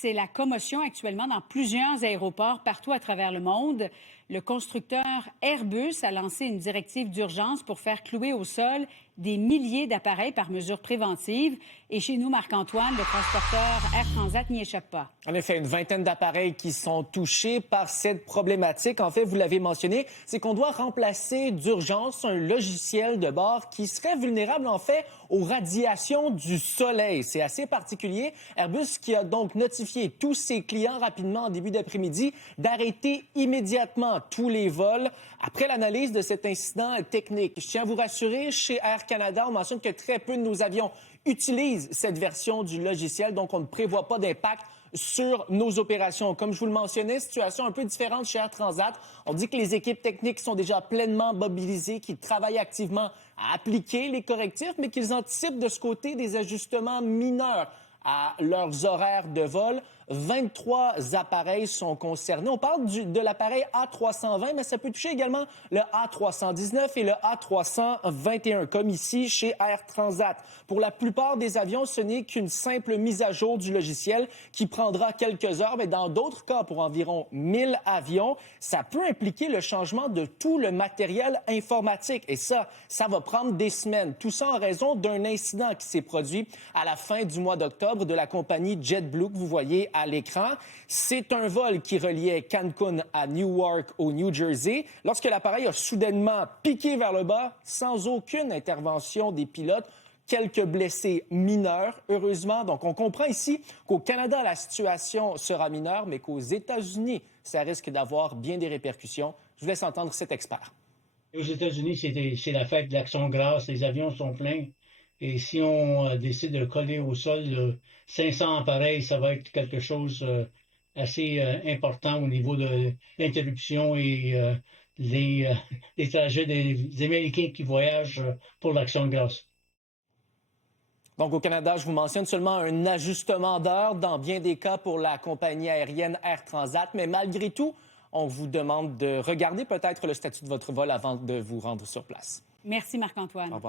c'est la commotion actuellement dans plusieurs aéroports partout à travers le monde. Le constructeur Airbus a lancé une directive d'urgence pour faire clouer au sol des milliers d'appareils par mesure préventive. Et chez nous, Marc-Antoine, le transporteur Air Transat n'y échappe pas. En effet, une vingtaine d'appareils qui sont touchés par cette problématique. En fait, vous l'avez mentionné, c'est qu'on doit remplacer d'urgence un logiciel de bord qui serait vulnérable, en fait, aux radiations du soleil. C'est assez particulier. Airbus qui a donc notifié tous ses clients rapidement en début d'après-midi d'arrêter immédiatement tous les vols après l'analyse de cet incident technique. Je tiens à vous rassurer, chez Air Canada, on mentionne que très peu de nos avions utilisent cette version du logiciel, donc on ne prévoit pas d'impact sur nos opérations. Comme je vous le mentionnais, situation un peu différente chez Air Transat. On dit que les équipes techniques sont déjà pleinement mobilisées, qu'ils travaillent activement à appliquer les correctifs, mais qu'ils anticipent de ce côté des ajustements mineurs à leurs horaires de vol. 23 appareils sont concernés. On parle de l'appareil A320, mais ça peut toucher également le A319 et le A321, comme ici chez Air Transat. Pour la plupart des avions, ce n'est qu'une simple mise à jour du logiciel qui prendra quelques heures, mais dans d'autres cas, pour environ 1000 avions, ça peut impliquer le changement de tout le matériel informatique. Et ça va prendre des semaines. Tout ça en raison d'un incident qui s'est produit à la fin du mois d'octobre de la compagnie JetBlue que vous voyez à l'écran. C'est un vol qui reliait Cancun à Newark au New Jersey. Lorsque l'appareil a soudainement piqué vers le bas, sans aucune intervention des pilotes, quelques blessés mineurs, heureusement. Donc, on comprend ici qu'au Canada, la situation sera mineure, mais qu'aux États-Unis, ça risque d'avoir bien des répercussions. Je vous laisse entendre cet expert. Aux États-Unis, c'est la fête de l'Action de grâce. Les avions sont pleins. Et si on décide de coller au sol 500 appareils, ça va être quelque chose assez important au niveau de l'interruption et les trajets des Américains qui voyagent pour l'Action de grâce. Donc, au Canada, je vous mentionne seulement un ajustement d'heure dans bien des cas pour la compagnie aérienne Air Transat. Mais malgré tout, on vous demande de regarder peut-être le statut de votre vol avant de vous rendre sur place. Merci, Marc-Antoine. Au revoir.